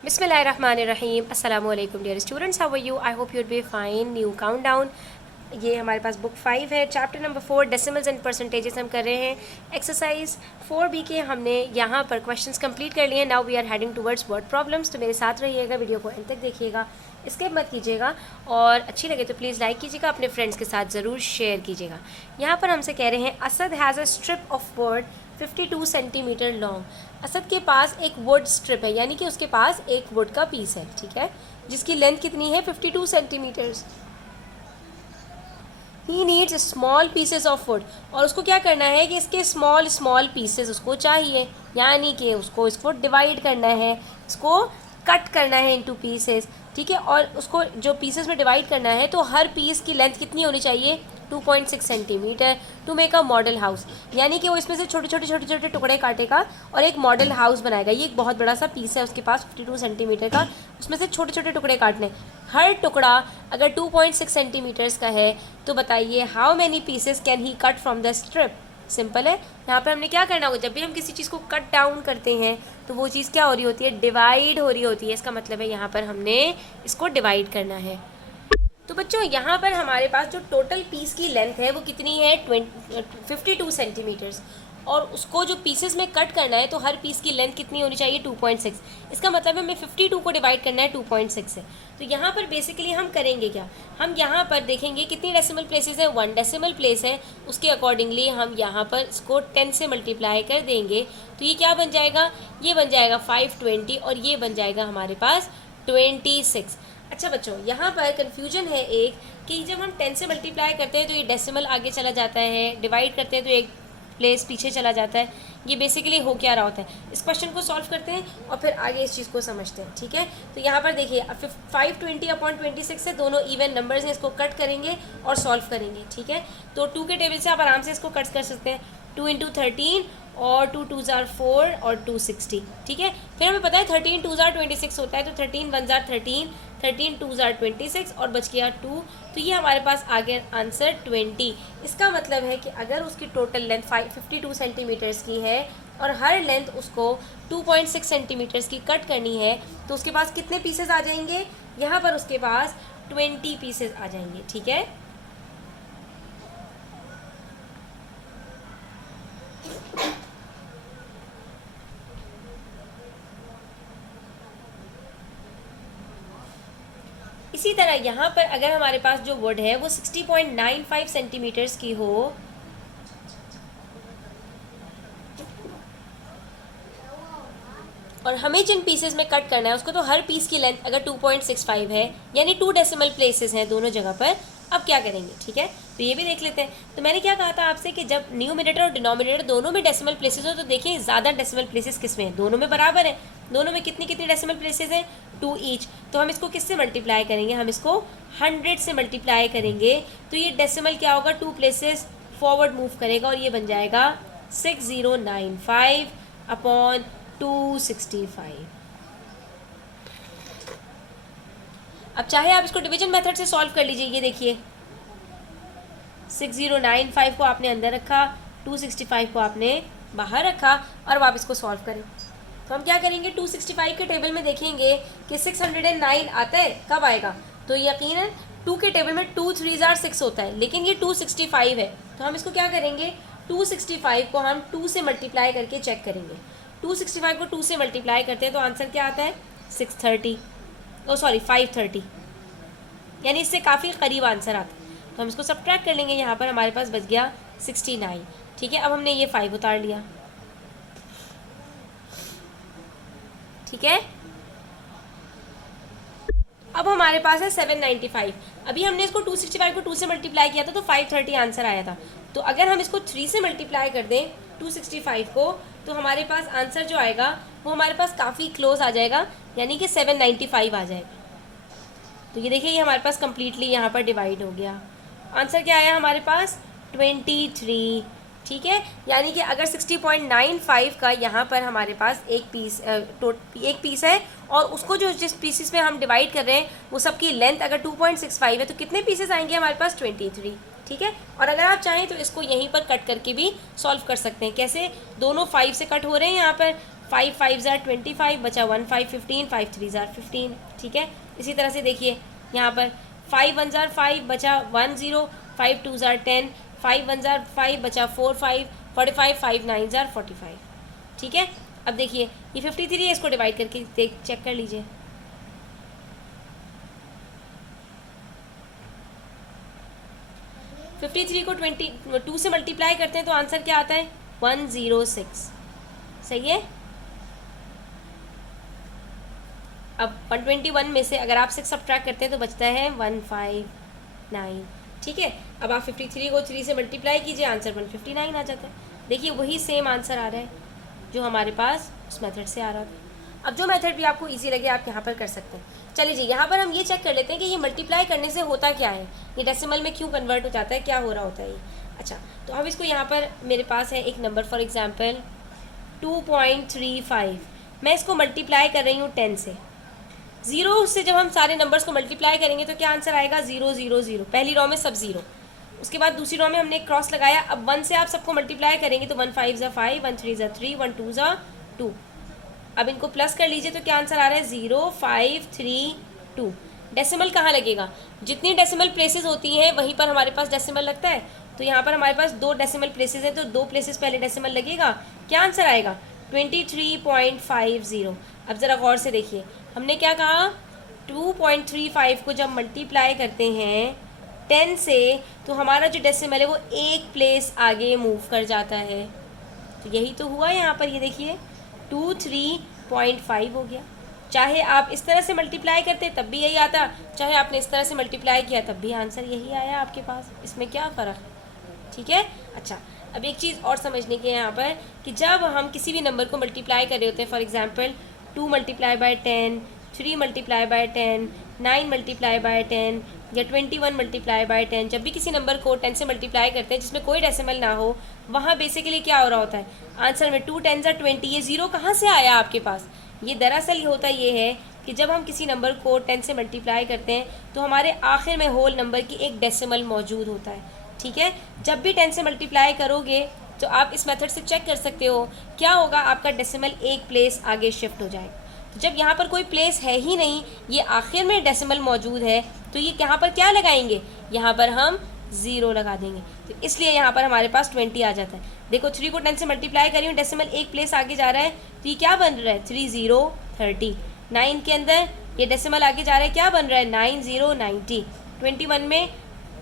बिस्मिल्लाहिर्रहमानिर्रहीम अस्सलाम वालेकुम dear students, how are you? I hope you'd be fine. New countdown, ये हमारे पास बुक 5 है, chapter number 4 decimals and percentages हम कर रहे हैं। एक्सरसाइज 4B के हमने यहाँ पर क्वेश्चंस कंप्लीट कर लिए हैं। Now we are heading towards word problems. तो मेरे साथ रहिएगा, वीडियो को एंड तक देखिएगा, स्किप मत कीजिएगा, और अच्छी लगे तो प्लीज़ लाइक कीजिएगा, अपने फ्रेंड्स के साथ ज़रूर शेयर कीजिएगा। यहाँ पर हमसे कह रहे हैं Asad has a strip of word 52 centimetre long. Asad के पास एक वुड स्ट्रिप है, यानी कि उसके पास एक वुड का पीस है, ठीक है, जिसकी लेंथ कितनी है 52 centimetres. He needs small pieces of wood, और उसको क्या करना है कि इसके स्मॉल स्मॉल पीसेस उसको चाहिए, यानी कि उसको इसको डिवाइड करना है, इसको कट करना है इनटू पीसेस, ठीक है। और उसको जो पीसेस में डिवाइड करना है तो हर पीस की लेंथ कितनी होनी चाहिए 2.6 centimetre to make a model house, यानी कि वो इसमें से छोटे छोटे छोटे छोटे टुकड़े काटेगा और एक मॉडल हाउस बनाएगा। ये एक बहुत बड़ा सा पीस है उसके पास 52 सेंटीमीटर का, उसमें से छोटे छोटे टुकड़े काटने। हर टुकड़ा अगर 2.6 सेंटीमीटर्स का है तो बताइए how many pieces can he cut from the strip. Simple है। यहाँ पर हमने क्या करना होगा, जब भी हम किसी चीज़ को कट डाउन करते हैं तो वो चीज़ क्या हो रही होती है, डिवाइड हो रही होती है। इसका मतलब है यहाँ पर हमने इसको डिवाइड करना है। तो बच्चों यहाँ पर हमारे पास जो टोटल पीस की लेंथ है वो कितनी है 52 सेंटीमीटर्स, और उसको जो पीसेस में कट करना है तो हर पीस की लेंथ कितनी होनी चाहिए 2.6। इसका मतलब है हमें 52 को डिवाइड करना है 2.6 से। तो यहाँ पर बेसिकली हम करेंगे क्या, हम यहाँ पर देखेंगे कितनी डेसिमल प्लेसेस है, 1 डेसिमल प्लेस है, उसके अकॉर्डिंगली हम यहाँ पर इसको 10 से मल्टीप्लाई कर देंगे। तो ये क्या बन जाएगा, ये बन जाएगा 520, और ये बन जाएगा हमारे पास 26। अच्छा बच्चों, यहाँ पर कन्फ्यूजन है एक कि जब हम 10 से मल्टीप्लाई करते हैं तो ये डेसिमल आगे चला जाता है, डिवाइड करते हैं तो एक प्लेस पीछे चला जाता है। ये बेसिकली हो क्या रहा होता है, इस क्वेश्चन को सॉल्व करते हैं और फिर आगे इस चीज़ को समझते हैं, ठीक है। तो यहाँ पर देखिए 520/26 से दोनों इवन नंबर्स हैं, इसको कट करेंगे और सॉल्व करेंगे, ठीक है। तो 2 के टेबल से आप आराम से इसको कट कर सकते हैं, 2 × 13 और 2 2s are 4 और 260, ठीक है। फिर हमें पता है 13 2s are 26 होता है, तो 13 1s are 13, 13 2s are 26 और बच गया 2। तो ये हमारे पास आ गया आंसर 20। इसका मतलब है कि अगर उसकी टोटल लेंथ 52 सेंटीमीटर्स की है और हर लेंथ उसको 2.6 सेंटीमीटर्स की कट करनी है तो उसके पास कितने पीसेस आ जाएंगे, यहाँ पर उसके पास 20 पीसेस आ जाएंगे, ठीक है। इसी तरह यहाँ पर अगर हमारे पास जो वुड है वो 60.95 सेंटीमीटर्स की हो, और हमें जिन पीसेस में कट करना है उसको तो हर पीस की लेंथ अगर 2.65 है, यानी 2 डेसिमल प्लेसेस हैं दोनों जगह पर। अब क्या करेंगे, ठीक है, तो ये भी देख लेते हैं। तो मैंने क्या कहा था आपसे कि जब न्यूमरेटर और डिनोमिनेटर दोनों में डेसिमल प्लेसेस हो तो देखिए ज़्यादा डेसिमल प्लेसेस किस में है, दोनों में बराबर है। दोनों में कितनी कितनी डेसिमल प्लेसेस हैं, 2 ईच। तो हम इसको किससे मल्टीप्लाई करेंगे, हम इसको 100 से मल्टीप्लाई करेंगे। तो ये डेसिमल क्या होगा, 2 प्लेसेस फॉरवर्ड मूव करेगा और ये बन जाएगा 6095/265। अब चाहे आप इसको डिवीजन मेथड से सॉल्व कर लीजिए। ये देखिए 6095 को आपने अंदर रखा, 265 को आपने बाहर रखा, और अब आप इसको सॉल्व करें। तो हम क्या करेंगे, 265 के टेबल में देखेंगे कि 609 आता है, कब आएगा, तो यकीनन 2 के टेबल में 2 3s are 6 होता है, लेकिन ये 265 है। तो हम इसको क्या करेंगे, 265 को हम 2 से मल्टीप्लाई करके चेक करेंगे। 265 को 2 से मल्टीप्लाई करते हैं तो आंसर क्या आता है 630, 530, यानी इससे काफ़ी करीब आंसर आता है। तो हम इसको सब्ट्रैक्ट कर लेंगे, यहाँ पर हमारे पास बच गया 69, ठीक है। अब हमने ये 5 उतार लिया, ठीक है। अब हमारे पास है 795। अभी हमने इसको 265 को 2 से मल्टीप्लाई किया था तो 530 आंसर आया था। तो अगर हम इसको 3 से मल्टीप्लाई कर दें 265 को तो हमारे पास आंसर जो आएगा वो हमारे पास काफ़ी क्लोज आ जाएगा, यानी कि 795 आ जाएगा। तो ये देखिए ये हमारे पास कम्प्लीटली यहाँ पर डिवाइड हो गया। आंसर क्या आया हमारे पास 23, ठीक है। यानी कि अगर 60.95 का यहाँ पर हमारे पास एक पीस है और उसको जो जिस पीसेस में हम डिवाइड कर रहे हैं वो सबकी लेंथ अगर 2.65 है तो कितने पीसेस आएंगे हमारे पास 23, ठीक है। और अगर आप चाहें तो इसको यहीं पर कट करके भी सॉल्व कर सकते हैं। कैसे, दोनों 5 से कट हो रहे हैं, यहाँ पर 5 5 ज़ार 25 बचा 1 5 15, 5 3 ज़ार 15, ठीक है। इसी तरह से देखिए यहाँ पर 5 1 ज़ार 5 बचा 1 0, 5 2 ज़ार 10, 5 1 ज़ार 5 बचा 4 5, 45, 5 9 ज़ार 45, ठीक है। अब देखिए ये 53 है, इसको डिवाइड करके चेक कर लीजिए। 53 को 22 से मल्टीप्लाई करते हैं तो आंसर क्या आता है 106, सही है। अब 121 में से अगर आप 6 सब्ट्रैक्ट करते हैं तो बचता है 159, ठीक है। अब आप 53 को 3 से मल्टीप्लाई कीजिए, आंसर 159 आ जाता है। देखिए वही सेम आंसर आ रहा है जो हमारे पास उस मेथड से आ रहा था। अब जो मेथड भी आपको इजी लगे आप यहाँ पर कर सकते हैं। चलिए जी, यहाँ पर हम ये चेक कर लेते हैं कि ये मल्टीप्लाई करने से होता क्या है, ये डेसिमल में क्यों कन्वर्ट हो जाता है, क्या हो रहा होता है ये। अच्छा, तो अब इसको यहाँ पर मेरे पास है एक नंबर, फॉर एग्जांपल 2.35, मैं इसको मल्टीप्लाई कर रही हूँ 10 से। 0 से जब हम सारे नंबर्स को मल्टीप्लाई करेंगे तो क्या आंसर आएगा 0 0 0, पहली रो में सब 0। उसके बाद दूसरी रो में हमने एक क्रॉस लगाया। अब 1 से आप सबको मल्टीप्लाई करेंगे तो 1 5 ज़ा 5, 1 3 ज़ा 3, 1 2 ज़ा 2। अब इनको प्लस कर लीजिए तो क्या आंसर आ रहा है 0 5 3 2। डेसिमल कहाँ लगेगा, जितनी डेसिमल प्लेसेस होती हैं वहीं पर हमारे पास डेसिमल लगता है। तो यहाँ पर हमारे पास 2 डेसिमल प्लेसेस हैं तो 2 प्लेसेस पहले डेसिमल लगेगा। क्या आंसर आएगा 23.50। अब ज़रा गौर से देखिए, हमने क्या कहा 2.35 को जब मल्टीप्लाई करते हैं 10 से तो हमारा जो डेसिमल है वो एक प्लेस आगे मूव कर जाता है। तो यही तो हुआ यहाँ पर, ये देखिए 23.5 हो गया। चाहे आप इस तरह से मल्टीप्लाई करते तब भी यही आता, चाहे आपने इस तरह से मल्टीप्लाई किया तब भी आंसर यही आया आपके पास, इसमें क्या फ़र्क है, ठीक है। अच्छा, अब एक चीज़ और समझने की है यहाँ पर कि जब हम किसी भी नंबर को मल्टीप्लाई कर रहे होते हैं, for example 2 multiply by 10, 3 multiply by 10, 9 multiply by 10 या 21 मल्टीप्लाई बाय 10, जब भी किसी नंबर को 10 से मल्टीप्लाई करते हैं जिसमें कोई डेसिमल ना हो, वहाँ बेसिकली क्या हो रहा होता है आंसर में 2 10 20। ये 0 कहाँ से आया आपके पास, ये दरअसल होता ये है कि जब हम किसी नंबर को 10 से मल्टीप्लाई करते हैं तो हमारे आखिर में होल नंबर की एक डेसिमल मौजूद होता है, ठीक है। जब भी 10 से मल्टीप्लाई करोगे तो आप इस मेथड से चेक कर सकते हो क्या होगा, आपका डेसिमल एक प्लेस आगे शिफ्ट हो जाएगा। तो जब यहाँ पर कोई प्लेस है ही नहीं, ये आखिर में डेसिमल मौजूद है, तो ये यहाँ पर क्या लगाएंगे, यहाँ पर हम 0 लगा देंगे। तो इसलिए यहाँ पर हमारे पास 20 आ जाता है। देखो 3 को 10 से मल्टीप्लाई करी हूँ, डेसिमल एक प्लेस आगे जा रहा है, तो ये क्या बन रहा है 3 0 30। 9 के अंदर ये डेसिमल आगे जा रहा है, क्या बन रहा है 9 0 90। 21 में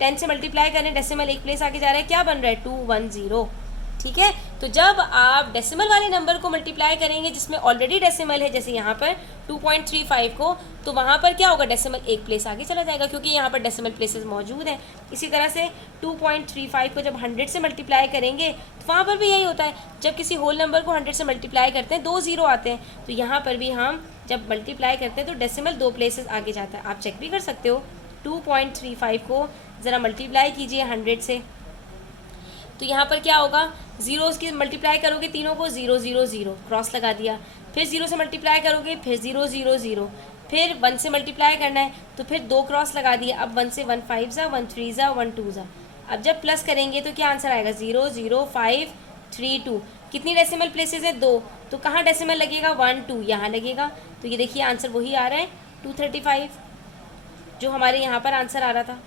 10 से मल्टीप्लाई करें, डेसिमल एक प्लेस आगे जा रहा है, क्या बन रहा है 2 1 0, ठीक है। तो जब आप डेसिमल वाले नंबर को मल्टीप्लाई करेंगे जिसमें ऑलरेडी डेसिमल है, जैसे यहाँ पर 2.35 को, तो वहाँ पर क्या होगा डेसिमल एक प्लेस आगे चला जाएगा क्योंकि यहाँ पर डेसिमल प्लेसेस मौजूद हैं। इसी तरह से 2.35 को जब 100 से मल्टीप्लाई करेंगे तो वहाँ पर भी यही होता है, जब किसी होल नंबर को 100 से मल्टीप्लाई करते हैं 2 0 आते हैं, तो यहाँ पर भी हम जब मल्टीप्लाई करते हैं तो डेसिमल 2 प्लेसेस आगे जाता है। आप चेक भी कर सकते हो, 2.35 को ज़रा मल्टीप्लाई कीजिए 100 से, तो यहाँ पर क्या होगा, 0 की मल्टीप्लाई करोगे तीनों को 0 0 0 क्रॉस लगा दिया, फिर 0 से मल्टीप्लाई करोगे फिर 0 0 0, फिर 1 से मल्टीप्लाई करना है तो फिर 2 क्रॉस लगा दिए। अब 1 से 1 5 ज़ा, 1 3 ज़ा, 1 2 ज़ा। अब जब प्लस करेंगे तो क्या आंसर आएगा 0 0 5 3 2। कितनी डेसिमल प्लेसेस है 2, तो कहाँ डेसिमल लगेगा 1 2 यहाँ लगेगा। तो ये देखिए आंसर वही आ रहा है 235 जो हमारे यहाँ पर आंसर आ रहा था,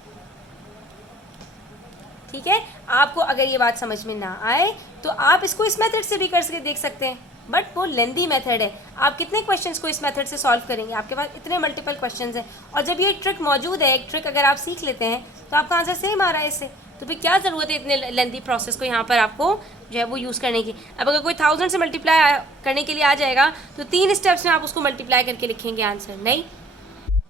ठीक है। आपको अगर ये बात समझ में ना आए तो आप इसको इस मेथड से भी करके देख सकते हैं, बट वो लेंदी मेथड है। आप कितने क्वेश्चंस को इस मेथड से सॉल्व करेंगे, आपके पास इतने मल्टीपल क्वेश्चंस हैं, और जब ये ट्रिक मौजूद है, एक ट्रिक अगर आप सीख लेते हैं तो आपका आंसर सेम आ रहा है इससे, तो फिर क्या ज़रूरत है इतने लेंदी प्रोसेस को यहाँ पर आपको जो है वो यूज़ करने की। अब अगर कोई 1000 से मल्टीप्लाई करने के लिए आ जाएगा तो 3 स्टेप्स में आप उसको मल्टीप्लाई करके लिखेंगे आंसर, नहीं।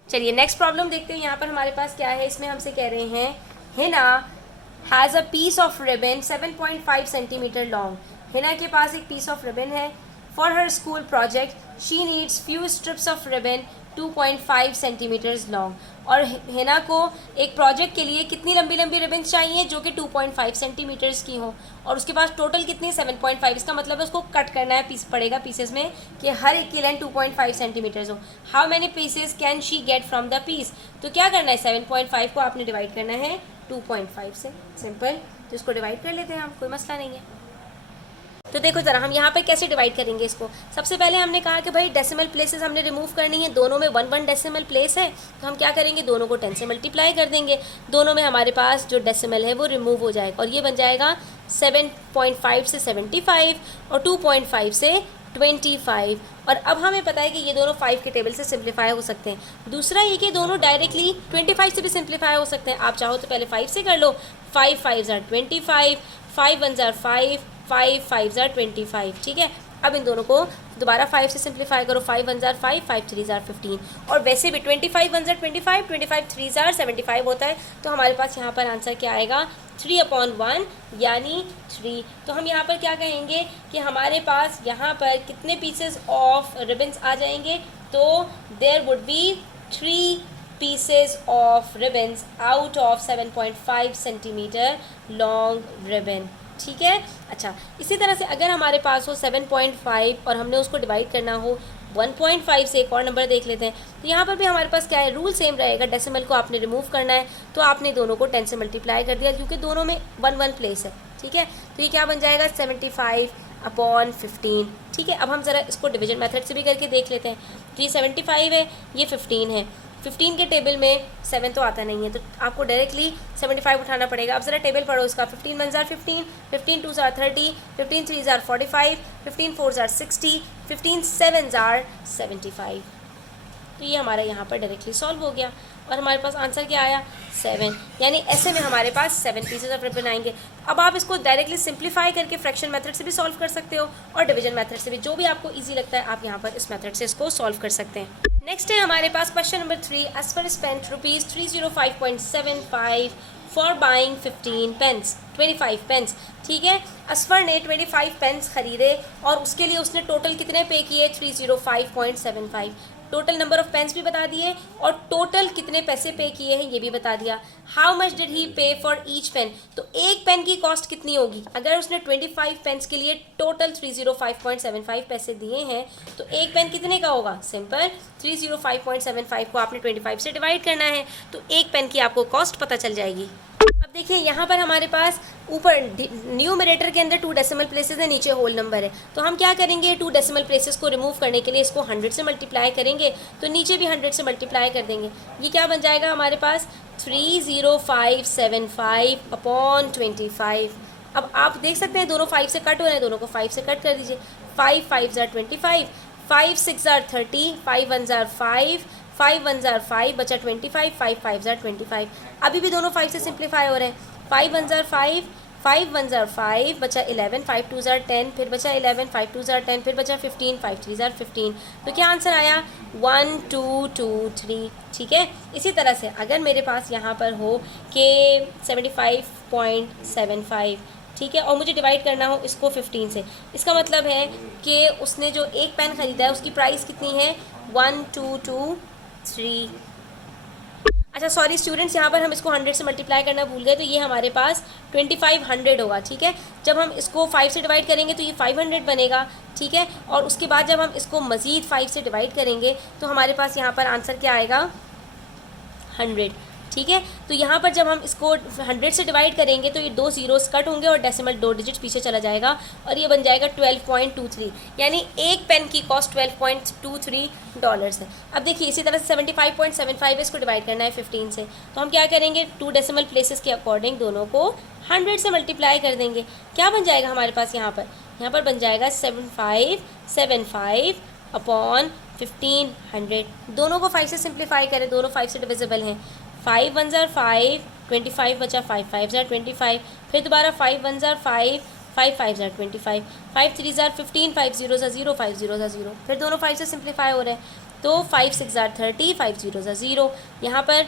चलिए नेक्स्ट प्रॉब्लम देखते हैं। यहाँ पर हमारे पास क्या है, इसमें हमसे कह रहे हैं Hina has a piece of ribbon 7.5 centimetre long. Hina के पास एक पीस ऑफ रिबन है। For her school project she needs few strips of ribbon 2.5 centimetres long. और हिना को एक प्रोजेक्ट के लिए कितनी लंबी लंबी रिबन्स चाहिए जो कि 2.5 सेंटीमीटर्स की हो, और उसके पास टोटल कितनी 7.5। इसका मतलब है उसको कट करना है, पीस पड़ेगा पीसेस में कि हर एक की लेंथ 2.5 सेंटीमीटर्स हो। How many pieces can she get from the piece. तो क्या करना है 7.5 को आपने डिवाइड करना है 2.5 से, सिंपल। तो इसको डिवाइड कर लेते हैं हम, कोई मसला नहीं है। तो देखो ज़रा हम यहाँ पर कैसे डिवाइड करेंगे इसको। सबसे पहले हमने कहा कि भाई डेसिमल प्लेसेस हमने रिमूव करनी है, दोनों में 1 डेसिमल प्लेस है, तो हम क्या करेंगे, दोनों को 10 से मल्टीप्लाई कर देंगे, दोनों में हमारे पास जो डेसिमल है वो रिमूव हो जाएगा और ये बन जाएगा 7.5 से 75 और 2.5 से 25। और अब हमें पता है कि ये दोनों 5 के टेबल से सिंप्लीफाई हो सकते हैं। दूसरा ये कि दोनों डायरेक्टली 25 से भी सिंप्लीफाई हो सकते हैं। आप चाहो तो पहले 5 से कर लो, 5 5 ज़ार 25, 5 1 ज़ार 5, 5 5 ज़ार 25, ठीक है। अब इन दोनों को दोबारा 5 से सिंप्लीफाई करो, 5 1 ज़ार 5, 5 3 ज़ार 15, और वैसे भी 25 1 ज़ार 25, 25 3 ज़ार 75 होता है। तो हमारे पास यहाँ पर आंसर क्या आएगा, 3/1 यानी 3। तो हम यहाँ पर क्या कहेंगे कि हमारे पास यहाँ पर कितने पीसेस ऑफ रिबन्स आ जाएंगे, तो there would be 3 pieces of ribbons out of 7.5 centimetre long ribbon, ठीक है। अच्छा, इसी तरह से अगर हमारे पास हो 7.5 और हमने उसको डिवाइड करना हो 1.5 से, एक और नंबर देख लेते हैं। तो यहाँ पर भी हमारे पास क्या है, रूल सेम रहेगा, डेसिमल को आपने रिमूव करना है, तो आपने दोनों को 10 से मल्टीप्लाई कर दिया क्योंकि दोनों में 1 प्लेस है, ठीक है। तो ये क्या बन जाएगा, 75/15, ठीक है। अब हम ज़रा इसको डिवीजन मेथड से भी करके देख लेते हैं। तो ये 75 है, ये 15 है, 15 के टेबल में 7 तो आता नहीं है, तो आपको डायरेक्टली 75 उठाना पड़ेगा। अब ज़रा टेबल पढ़ो इसका, 15 1 ज़ार 15, 15 2 ज़ार 30, 15 3 ज़ार 45, 15 4 ज़ार 60, 15 7 ज़ार 75। तो ये हमारा यहाँ पर डायरेक्टली सॉल्व हो गया और हमारे पास आंसर क्या आया, 7। यानी ऐसे में हमारे पास 7 पीसेज ऑफ रिबन आएंगे। अब आप इसको डायरेक्टली सिंप्लीफाई करके फ्रैक्शन मेथड से भी सॉल्व कर सकते हो और डिवीजन मेथड से भी, जो भी आपको ईजी लगता है आप यहाँ पर इस मेथड से इसको सॉल्व कर सकते हैं। नेक्स्ट है हमारे पास question number 3, Asfar spent ₹305.75 for buying 25 pens, ठीक है। असफर ने 25 पेंस खरीदे और उसके लिए उसने टोटल कितने पे किए, 305.75। टोटल नंबर ऑफ पेन्स भी बता दिए और टोटल कितने पैसे पे किए हैं ये भी बता दिया। हाउ मच डिड ही पे फॉर ईच पेन, तो एक पेन की कॉस्ट कितनी होगी। अगर उसने 25 पेन्स के लिए टोटल 305.75 पैसे दिए हैं तो एक पेन कितने का होगा, सिंपल 305.75 को आपने 25 से डिवाइड करना है, तो एक पेन की आपको कॉस्ट पता चल जाएगी। अब देखिए यहाँ पर हमारे पास ऊपर न्यूमरेटर के अंदर 2 डेसिमल प्लेसेस है, नीचे होल नंबर है, तो हम क्या करेंगे, 2 डेसिमल प्लेसेस को रिमूव करने के लिए इसको 100 से मल्टीप्लाई करेंगे, तो नीचे भी 100 से मल्टीप्लाई कर देंगे। ये क्या बन जाएगा हमारे पास, 30575/25। अब आप देख सकते हैं दोनों 5 से कट हो रहे हैं, दोनों को 5 से कट कर दीजिए। 5 5 ज़ार 25, 5 6 ज़ार 30, 5 1 ज़ार 5, 5 1 ज़ार 5 बचा 25, 5 5 ज़ार 25। अभी भी दोनों 5 से सिंप्लीफाई हो रहे हैं। 5 1 ज़ार 5, 5 1 ज़ार 5 बचा 11, 5 2 ज़ार 10, फिर बचा 11, 5 2 ज़ार 10, फिर बचा 15, 5 3 ज़ार 15। तो क्या आंसर आया, 1 2 2 3, ठीक है। इसी तरह से अगर मेरे पास यहाँ पर हो कि 75.75, ठीक है, और मुझे डिवाइड करना हो इसको 15 से, इसका मतलब है कि उसने जो एक पेन ख़रीदा है उसकी प्राइस कितनी है, 1 2 2 3। अच्छा सॉरी स्टूडेंट्स, यहाँ पर हम इसको 100 से मल्टीप्लाई करना भूल गए, तो ये हमारे पास 2500 होगा, ठीक है। जब हम इसको 5 से डिवाइड करेंगे तो ये 500 बनेगा, ठीक है। और उसके बाद जब हम इसको मज़ीद 5 से डिवाइड करेंगे तो हमारे पास यहाँ पर आंसर क्या आएगा, 100, ठीक है। तो यहाँ पर जब हम इसको 100 से डिवाइड करेंगे तो ये 2 ज़ीरोस कट होंगे और डेसिमल 2 डिजिट्स पीछे चला जाएगा और ये बन जाएगा 12.23, यानी एक पेन की कॉस्ट $12.23 है। अब देखिए इसी तरह से 75.75 इसको डिवाइड करना है 15 से, तो हम क्या करेंगे, 2 डेसिमल प्लेसेस के अकॉर्डिंग दोनों को 100 से मल्टीप्लाई कर देंगे। क्या बन जाएगा हमारे पास यहाँ पर बन जाएगा 7575/1500। दोनों को 5 से सिंप्लीफाई करें, दोनों 5 से डिविजिबल हैं। 5 1 ज़ार 5, 25 बचा, 5 5 ज़ार 25, फिर दोबारा 5 1 ज़ार 5, 5 5 ज़ार 25, 5 3 ज़ार 15, 5 0 ज़ार 0, 5 0 ज़ार 0, फिर दोनों 5 से सिंप्लीफाई हो रहे हैं, तो 5 6 ज़ार 30, 5 0 ज़ार 0, यहाँ पर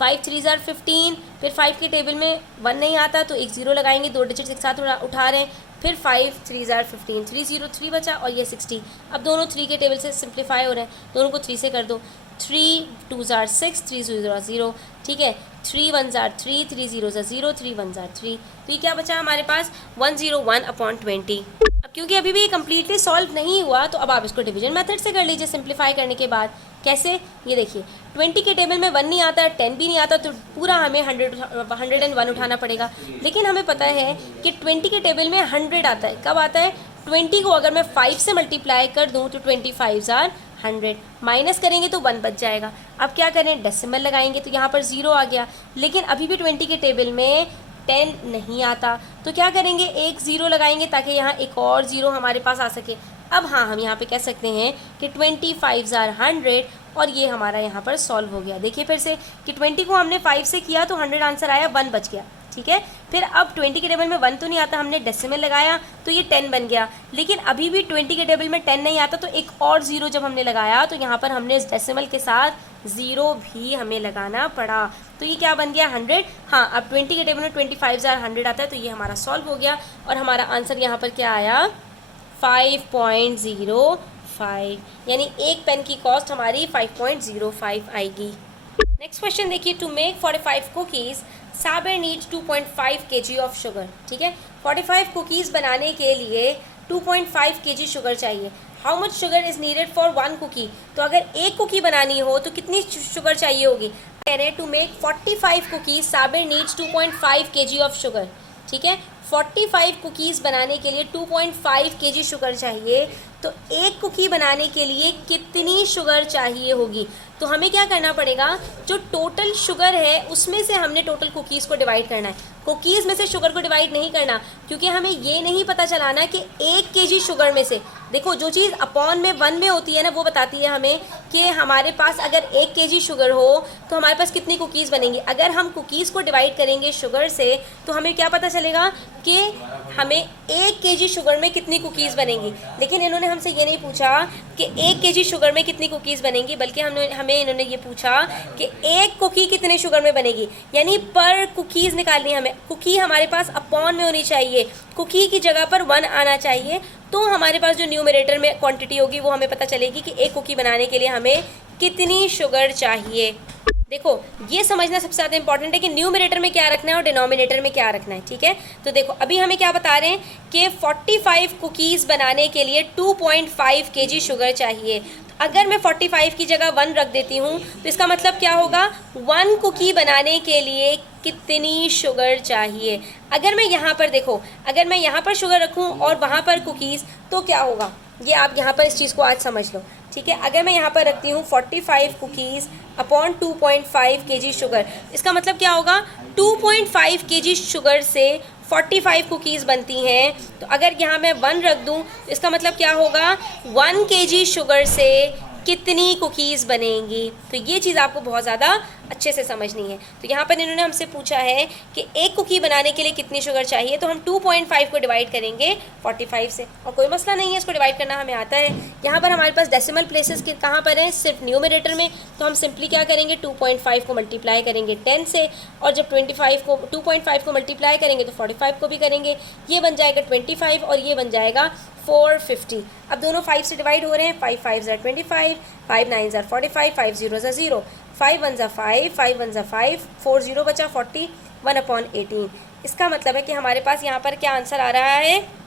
5 3 ज़ार 15, फिर 5 के टेबल में 1 नहीं आता तो एक 0 लगाएंगे, 2 डिजिट्स एक साथ उठा रहे हैं, फिर 5 3 ज़ार 15, 3 0 3 बचा और ये 60। अब दोनों 3 के टेबल से सिंप्लीफाई हो रहे हैं, दोनों को 3 से कर दो, 3 2 ज़ार 6, 3 0 0, ठीक है। 3 1s are 3, 3 0s are 0, 3 1s are 3। तो ये क्या बचा हमारे पास 101/20। अब क्योंकि अभी भी ये कम्प्लीटली सॉल्व नहीं हुआ तो अब आप इसको डिवीजन मेथड से कर लीजिए सिंप्लीफाई करने के बाद। कैसे, ये देखिए 20 के टेबल में 1 नहीं आता, 10 भी नहीं आता, तो पूरा हमें 101 उठाना पड़ेगा। लेकिन हमें पता है कि 20 के टेबल में 100 आता है। कब आता है? 20 को अगर मैं 5 से मल्टीप्लाई कर दूँ तो 25 आर 100, माइनस करेंगे तो 1 बच जाएगा। अब क्या करें, डेसिमल लगाएंगे तो यहाँ पर 0 आ गया। लेकिन अभी भी 20 के टेबल में 10 नहीं आता, तो क्या करेंगे, एक 0 लगाएंगे ताकि यहाँ एक और 0 हमारे पास आ सके। अब हाँ, हम यहाँ पे कह सकते हैं कि 25 आर 100 और ये हमारा यहाँ पर सॉल्व हो गया। देखिए फिर से कि 20 को हमने 5 से किया तो 100 आंसर आया, 1 बच गया। ठीक है, फिर अब 20 के टेबल में 1 तो नहीं आता, हमने डेसिमल लगाया तो ये 10 बन गया। लेकिन अभी भी 20 के टेबल में 10 नहीं आता, तो एक और 0 जब हमने लगाया तो यहाँ पर हमने इस डेसिमल के साथ 0 भी हमें लगाना पड़ा। तो ये क्या बन गया, 100। हाँ, अब 20 के टेबल में 25 आर 100 आता है, तो ये हमारा सॉल्व हो गया और हमारा आंसर यहाँ पर क्या आया, 5.05, यानी एक पेन की कॉस्ट हमारी 5.05 आएगी। नेक्स्ट क्वेश्चन देखिए, to make 45 cookies Sabir needs 2.5 kg of sugar. ठीक है, 45 कुकीज़ बनाने के लिए 2.5 kg शुगर चाहिए। How much sugar is needed for 1 cookie. तो अगर एक कुकी बनानी हो तो कितनी शुगर चाहिए होगी। कह रहे हैं to make 45 cookies Sabir needs 2.5 kg of sugar. ठीक है, 45 कुकीज़ बनाने के लिए 2.5 kg शुगर चाहिए, तो एक कुकी बनाने के लिए कितनी शुगर चाहिए होगी। तो हमें क्या करना पड़ेगा, जो टोटल शुगर है उसमें से हमने टोटल कुकीज़ को डिवाइड करना है। कुकीज़ में से शुगर को डिवाइड नहीं करना, क्योंकि हमें ये नहीं पता चलाना कि 1 kg शुगर में से, देखो जो चीज़ अपॉन में 1 में होती है ना, वो बताती है हमें कि हमारे पास अगर 1 kg शुगर हो तो हमारे पास कितनी कुकीज़ बनेंगी। अगर हम कुकीज़ को डिवाइड करेंगे शुगर से तो हमें क्या पता चलेगा कि हमें 1 kg शुगर में कितनी कुकीज़ बनेंगी। लेकिन इन्होंने हमसे ये नहीं पूछा कि 1 kg शुगर में कितनी कुकीज़ बनेंगी, बल्कि हमें इन्होंने ये पूछा कि एक कुकी कितने शुगर में बनेगी, यानी पर कुकीज़ निकालनी है हमें। कुकी हमारे पास अपॉन में होनी चाहिए, कुकी की जगह पर 1 आना चाहिए, तो हमारे पास जो न्यूमरेटर में क्वांटिटी होगी वो हमें पता चलेगी कि एक कुकी बनाने के लिए हमें कितनी शुगर चाहिए। देखो ये समझना सबसे ज़्यादा इंपॉर्टेंट है कि न्यूमरेटर में क्या रखना है और डिनोमिनेटर में क्या रखना है। ठीक है, तो देखो अभी हमें क्या बता रहे हैं कि 45 कुकीज़ बनाने के लिए 2.5 kg शुगर चाहिए। तो अगर मैं 45 की जगह 1 रख देती हूँ तो इसका मतलब क्या होगा, 1 कुकी बनाने के लिए कितनी शुगर चाहिए। अगर मैं यहाँ पर देखो, अगर मैं यहाँ पर शुगर रखूँ और वहाँ पर कुकीज़, तो क्या होगा, ये आप यहाँ पर इस चीज़ को आज समझ लो। ठीक है, अगर मैं यहाँ पर रखती हूँ 45 कुकीज़ अपॉन 2.5 kg शुगर, इसका मतलब क्या होगा, 2.5 kg शुगर से 45 कुकीज़ बनती हैं। तो अगर यहाँ मैं 1 रख दूँ तो इसका मतलब क्या होगा, 1 kg शुगर से कितनी कुकीज़ बनेंगी। तो ये चीज़ आपको बहुत ज़्यादा अच्छे से समझनी है। तो यहाँ पर इन्होंने हमसे पूछा है कि एक कुकी बनाने के लिए कितनी शुगर चाहिए, तो हम 2.5 को डिवाइड करेंगे 45 से, और कोई मसला नहीं है, इसको डिवाइड करना हमें आता है। यहाँ पर हमारे पास डेसिमल प्लेसेस कहाँ पर हैं, सिर्फ न्यूमरेटर में, तो हम सिंपली क्या करेंगे, 2.5 को मल्टीप्लाई करेंगे 10 से, और जब 2.5 को मल्टीप्लाई करेंगे तो 45 को भी करेंगे, ये बन जाएगा 25 और ये बन जाएगा 450। अब दोनों 5 से डिवाइड हो रहे हैं, 5 5 ज़ा 25, 5 9 ज़ा 45, 5 0 ज़ा 0, 5 1 ज़ा 5, 5 1 ज़ा 5, 4 0 बचा 40, 1/18। इसका मतलब है कि हमारे पास यहाँ पर क्या आंसर आ रहा है,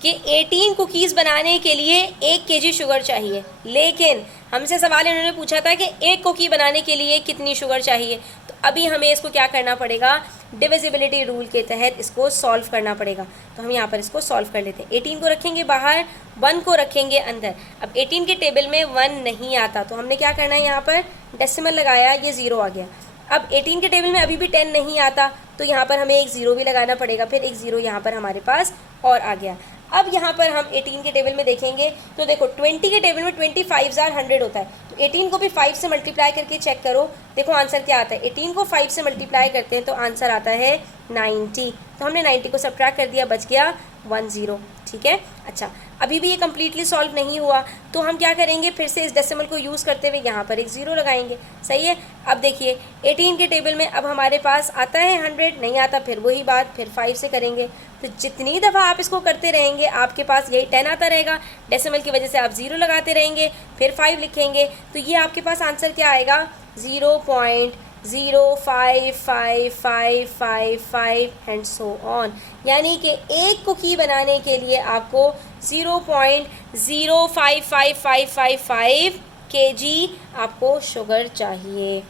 कि 18 कुकीज़ बनाने के लिए 1 kg शुगर चाहिए। लेकिन हमसे सवाल इन्होंने पूछा था कि एक कुकी बनाने के लिए कितनी शुगर चाहिए। तो अभी हमें इसको क्या करना पड़ेगा, डिविजिबिलिटी रूल के तहत इसको सॉल्व करना पड़ेगा। तो हम यहाँ पर इसको सॉल्व कर लेते हैं। 18 को रखेंगे बाहर, 1 को रखेंगे अंदर। अब 18 के टेबल में 1 नहीं आता, तो हमने क्या करना है, यहाँ पर डेसिमल लगाया, ये 0 आ गया। अब 18 के टेबल में अभी भी 10 नहीं आता, तो यहाँ पर हमें एक 0 भी लगाना पड़ेगा, फिर एक 0 यहाँ पर हमारे पास और आ गया। अब यहाँ पर हम 18 के टेबल में देखेंगे तो देखो 20 के टेबल में 25 ज़ार 100 होता है, तो 18 को भी 5 से मल्टीप्लाई करके चेक करो, देखो आंसर क्या आता है। 18 को 5 से मल्टीप्लाई करते हैं तो आंसर आता है 90, तो हमने 90 को सब्ट्रैक्ट कर दिया, बच गया 10, ठीक है। अच्छा, अभी भी ये कम्प्लीटली सॉल्व नहीं हुआ, तो हम क्या करेंगे, फिर से इस डेसिमल को यूज़ करते हुए यहाँ पर एक 0 लगाएंगे, सही है। अब देखिए 18 के टेबल में अब हमारे पास आता है 100, नहीं आता, फिर वही बात, फिर 5 से करेंगे। तो जितनी दफ़ा आप इसको करते रहेंगे आपके पास यही 10 आता रहेगा, डेसिमल की वजह से आप 0 लगाते रहेंगे, फिर 5 लिखेंगे, तो ये आपके पास आंसर क्या आएगा, 0.05555 एंड सो ऑन। यानी कि एक कुकी बनाने के लिए आपको 0.05555 kg आपको शुगर चाहिए,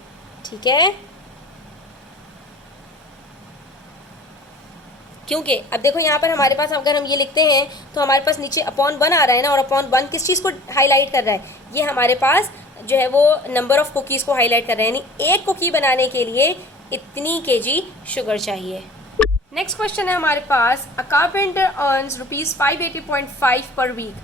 ठीक है। क्योंकि अब देखो यहाँ पर हमारे पास अगर हम ये लिखते हैं तो हमारे पास नीचे अपॉन 1 आ रहा है ना, और अपॉन 1 किस चीज़ को हाईलाइट कर रहा है, ये हमारे पास जो है वो नंबर ऑफ़ कुकीज़ को हाईलाइट कर रहा है, यानी एक कुकी बनाने के लिए इतनी केजी शुगर चाहिए। नेक्स्ट क्वेश्चन है हमारे पास, अ कारपेंटर अर्न्स ₹580.5 पर वीक।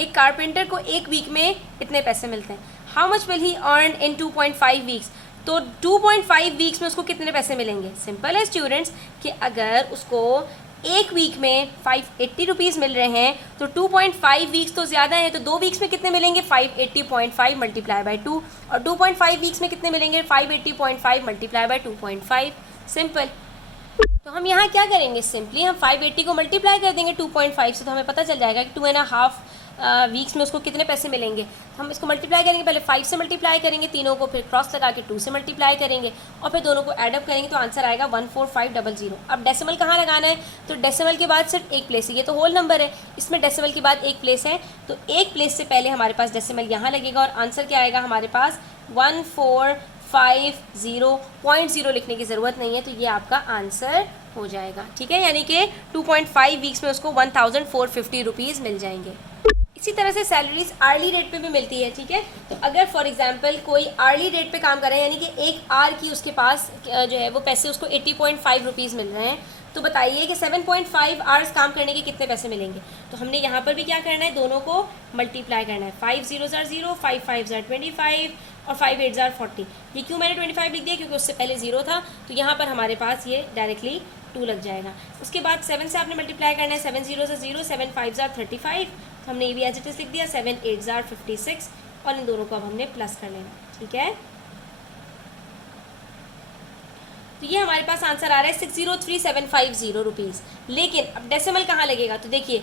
एक कारपेंटर को एक वीक में इतने पैसे मिलते हैं। How much will he earn in 2.5 weeks. तो 2.5 वीक्स में उसको कितने पैसे मिलेंगे। सिंपल है स्टूडेंट्स कि अगर उसको एक वीक में 580 रुपीज़ मिल रहे हैं तो 2.5 वीक्स तो ज़्यादा है, तो 2 वीक्स में कितने मिलेंगे, 580.5 मल्टीप्लाई बाई 2, और 2.5 वीक्स में कितने मिलेंगे, 580.5 मल्टीप्लाई बाई 2.5। सिंपल। तो हम यहाँ क्या करेंगे, सिंपली हम 580 को मल्टीप्लाई कर देंगे 2.5 से, तो हमें पता चल जाएगा कि 2.5 वीक्स में उसको कितने पैसे मिलेंगे। तो हम इसको मल्टीप्लाई करेंगे, पहले 5 से मल्टीप्लाई करेंगे तीनों को, फिर क्रॉस लगा के 2 से मल्टीप्लाई करेंगे और फिर दोनों को एडअप करेंगे, तो आंसर आएगा 14500। अब डेसिमल कहाँ लगाना है, तो डेसिमल के बाद सिर्फ एक प्लेस है, ये तो होल नंबर है, इसमें डेसिमल के बाद एक प्लेस है, तो एक प्लेस से पहले हमारे पास डेसिमल यहाँ लगेगा और आंसर क्या आएगा हमारे पास 1450.0 लिखने की ज़रूरत नहीं है, तो ये आपका आंसर हो जाएगा, ठीक है। यानी कि 2.5 वीक्स में उसको 1450 रुपीज़ मिल जाएंगे। इसी तरह से सैलरीज आर्ली रेट पे भी मिलती है, ठीक है। तो अगर फॉर एग्जांपल कोई आर्ली रेट पे काम कर रहा है, यानी कि एक आर की उसके पास जो है वो पैसे उसको 80.5 रुपीज़ मिल रहे हैं, तो बताइए कि 7.5 आवर्स काम करने के कितने पैसे मिलेंगे। तो हमने यहाँ पर भी क्या करना है, दोनों को मल्टीप्लाई करना है। 5 0 0, 5 5 25 और 5 8 40। ये क्यों मैंने 25 लिख दिया, क्योंकि उससे पहले 0 था, तो यहाँ पर हमारे पास ये डायरेक्टली 2 लग जाएगा। उसके बाद 7 से आपने मल्टीप्लाई करना है, 7 0 0, 7 5 35, तो हमने ये भी एज इट इज़ लिख दिया, 7 8 56, और इन दोनों को अब हमने प्लस कर लेना, ठीक है। तो ये हमारे पास आंसर आ रहा है 603,750 रुपीज़। लेकिन अब डेसिमल कहाँ लगेगा, तो देखिए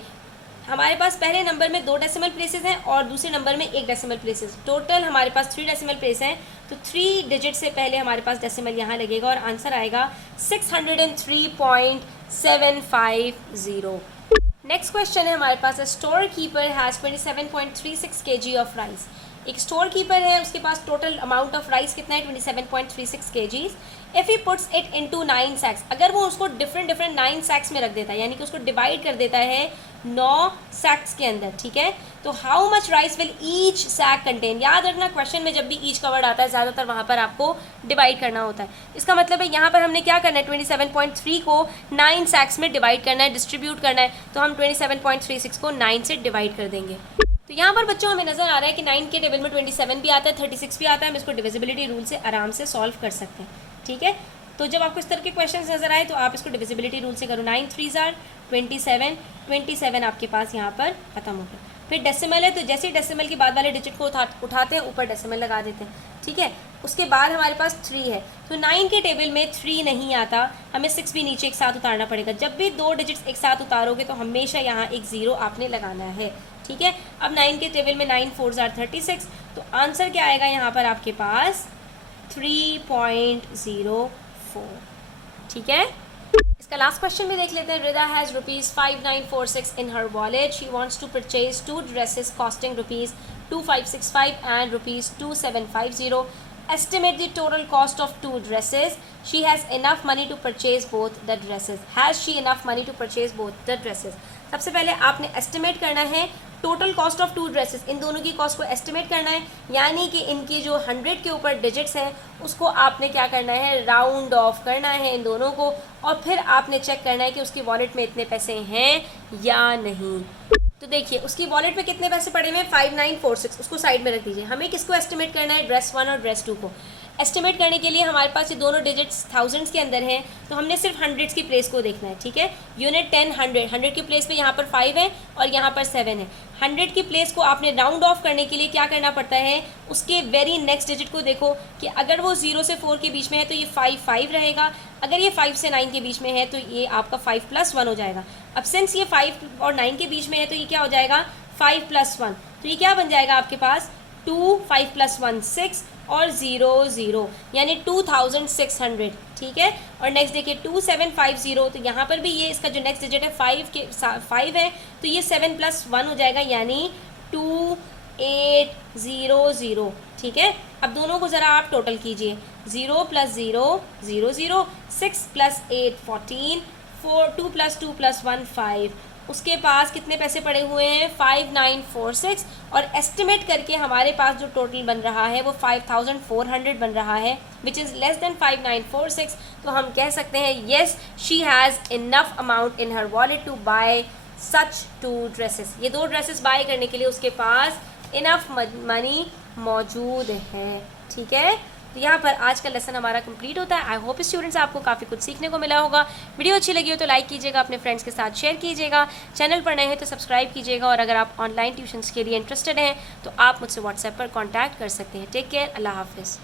हमारे पास पहले नंबर में 2 डेसिमल प्लेसेस हैं और दूसरे नंबर में 1 डेसिमल प्लेसेस, टोटल हमारे पास 3 डेसिमल प्लेस हैं, तो 3 डिजिट से पहले हमारे पास डेसिमल यहाँ लगेगा और आंसर आएगा 603.750। नेक्स्ट क्वेश्चन है हमारे पास, store keeper has 27.36 kg of rice. एक स्टोर कीपर है, उसके पास टोटल अमाउंट ऑफ राइस कितना है, 27.36 kgs। If he puts it into 9 sacks, अगर वो उसको डिफरेंट 9 सैक्स में रख देता है, यानी कि उसको डिवाइड कर देता है 9 सैक्स के अंदर, ठीक है। तो how much rice will each sack contain. याद रखना क्वेश्चन में जब भी ईच का वर्ड आता है ज़्यादातर वहाँ पर आपको डिवाइड करना होता है। इसका मतलब है यहाँ पर हमने क्या करना है, 27.3 को 9 सैक्स में डिवाइड करना है, डिस्ट्रीब्यूट करना है, तो हम 27.36 को 9 से डिवाइड कर देंगे। तो यहाँ पर बच्चों हमें नज़र आ रहा है कि 9 के टेबल में 27 भी आता है, 36 भी आता है, हम इसको डिविजिबिलिटी रूल से आराम से सॉल्व कर सकते हैं, ठीक है। तो जब आपको इस तरह के क्वेश्चंस नज़र आए तो आप इसको डिविजिबिलिटी रूल से करो, 9 3 27, 27 आपके पास यहाँ पर खत्म हो गया। फिर डेसिमल है, तो जैसे ही डेसिमल के बाद वाले डिजिट को उठाते हैं ऊपर डेसिमल लगा देते हैं, ठीक है। उसके बाद हमारे पास 3 है, तो 9 के टेबल में 3 नहीं आता, हमें 6 भी नीचे एक साथ उतारना पड़ेगा। जब भी 2 डिजिट्स एक साथ उतारोगे तो हमेशा यहाँ एक 0 आपने लगाना है, ठीक है। अब 9 के टेबल में 9 4 36, तो आंसर क्या आएगा यहाँ पर आपके पास 3.04, ठीक है। इसका लास्ट क्वेश्चन भी देख लेते हैं। Rida has ₹5946 in her wallet, she wants to purchase 2 dresses costing ₹2565 and ₹2750. Estimate the total cost of 2 dresses. She has enough money to purchase both the dresses. Has she enough money to purchase both the dresses? सबसे पहले आपने estimate करना है total cost of 2 dresses, इन दोनों की cost को estimate करना है, यानी कि इनकी जो 100 के ऊपर डिजिट्स हैं उसको आपने क्या करना है, राउंड ऑफ करना है इन दोनों को, और फिर आपने चेक करना है कि उसकी वॉलेट में इतने पैसे हैं या नहीं। तो देखिए उसकी वॉलेट में कितने पैसे पड़े हुए हैं, 5946, उसको साइड में रख दीजिए। हमें किसको एस्टिमेट करना है, ड्रेस 1 और ड्रेस 2 को। एस्टिमेट करने के लिए हमारे पास ये दोनों डिजिट्स थाउजेंड्स के अंदर हैं, तो हमने सिर्फ हंड्रेड्स की प्लेस को देखना है, ठीक है। यूनिट 10 100 की प्लेस पे यहाँ पर 5 है और यहाँ पर 7 है। 100 की प्लेस को आपने राउंड ऑफ करने के लिए क्या करना पड़ता है, उसके वेरी नेक्स्ट डिजिट को देखो कि अगर वो 0 से 4 के बीच में है तो ये 5 रहेगा, अगर ये 5 से 9 के बीच में है तो ये आपका 5 + 1 हो जाएगा। अब सिंस ये 5 और 9 के बीच में है तो ये क्या हो जाएगा 5 + 1, तो ये क्या बन जाएगा आपके पास 2, 5 + 1 6 और 0 0 यानी 2600, ठीक है। और नेक्स्ट देखिए 2750, तो यहाँ पर भी ये इसका जो नेक्स्ट डिजिट है 5 है तो ये 7 + 1 हो जाएगा यानी 2800, ठीक है। अब दोनों को ज़रा आप टोटल कीजिए, 0 + 0 0 0, 6 + 8 14, 2 + 2 + 1 5, उसके पास कितने पैसे पड़े हुए हैं 5946, और एस्टिमेट करके हमारे पास जो टोटल बन रहा है वो 5400 बन रहा है, विच इज़ लेस देन 5946। तो हम कह सकते हैं yes she has enough amount in her wallet to buy such 2 dresses. ये 2 ड्रेसेस बाय करने के लिए उसके पास इनफ मनी मौजूद है, ठीक है। तो यहाँ पर आज का लेसन हमारा कंप्लीट होता है। आई होप स्टूडेंट्स आपको काफ़ी कुछ सीखने को मिला होगा। वीडियो अच्छी लगी हो तो लाइक कीजिएगा, अपने फ्रेंड्स के साथ शेयर कीजिएगा, चैनल पर नए हैं तो सब्सक्राइब कीजिएगा, और अगर आप ऑनलाइन ट्यूशन्स के लिए इंटरेस्टेड हैं तो आप मुझसे व्हाट्सएप पर कॉन्टैक्ट कर सकते हैं। टेक केयर, अल्लाह हाफिज़।